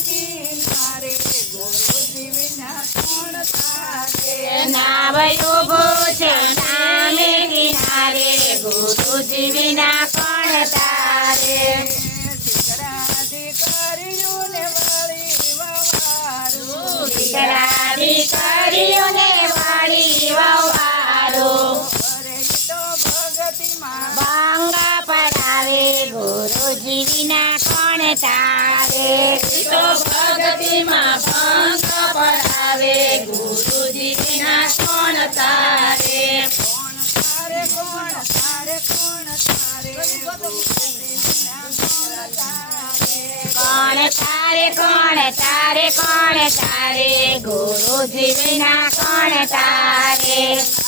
કિનારે ગુરુજી વિના કોણ તારે? નાવ ઉભું છે સામે કિનારે ગુરુજી વિના તારે તો ભગતિમાં ભંગ પડાવે, ગુરુજી વિના કોણ તારે કોણ તારે કોણ તારે. કોણ તારે કોણ તારે કોણ તારે, ગુરુજી વિના કોણ તારે?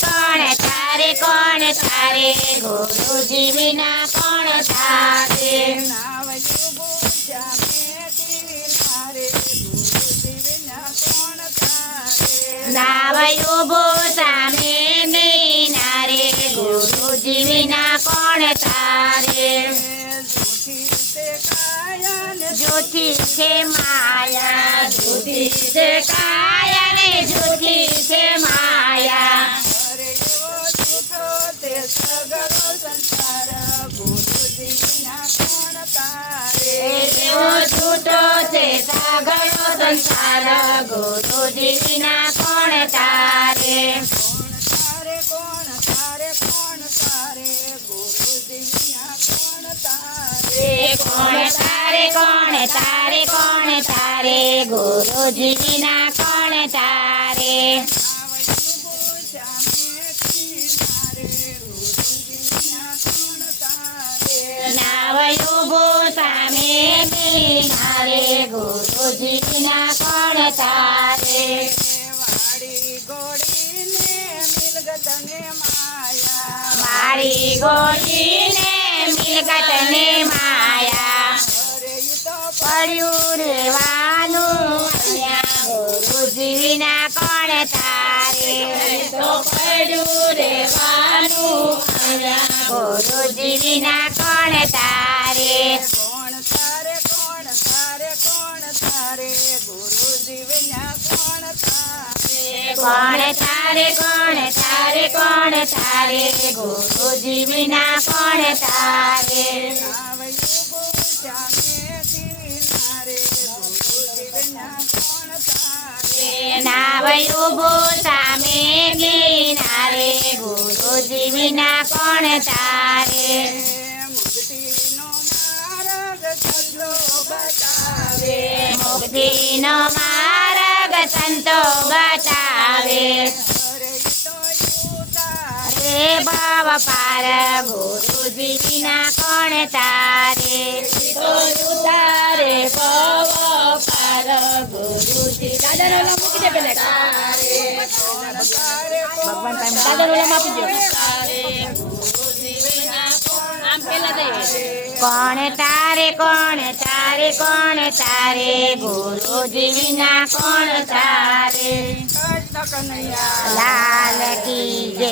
કોણ તારે કોણ તારે? ગુરુજી વિના કોણ તારે નાવયું ગુરુજી બો સામે મેનારે, ગુરુજી વિના કોણ તારે? જૂઠી તે છે માયા જૂઠી છે કાયા ને જૂઠી છે માયા સગરો સંસાર ગુરુજી વિના કોણ તારે એવો જૂઠો છે સાગરો સંસાર ગુરુજી વિના કોણ તારે કોણ તારે કોણ તારે કોણ તારે ગુરુજી વિના કોણ તારે કોણ તારે કોણ સામે કિનારે ગુરુજી વિના કોણ તારે વાડી ગોળીને મિલગત ને માયા મારી ગોળીને મિલકત ને માયા પડ્યું રેવાનું ગુરુજી વિના કોણ તારે તો પડ્યું રેવાનું ગુરુજી વિના કોણ તારે ગુરુજી વિના કોણ તારે? કોણ તારે કોણ તારે કોણ તારે? ગુરુજી વિના કોણ તારે? નાવયું બો સામે ગુરુજી વિના કોણ તારે? મુક્તિનો માર્ગ સંતો બતાવે રે ભાવ પાર ગુરુજી વિના કોણ તારે તારે ભાવ પાર ગુરુજી દાદા રોલા મૂકી દે પેલે ભગવાન પાસે દાદા રોલા આપી દો કોણ તારે કોણ તારે કોણ તારે? ગુરુજી વિના કોણ તારે? લાલ કી જય.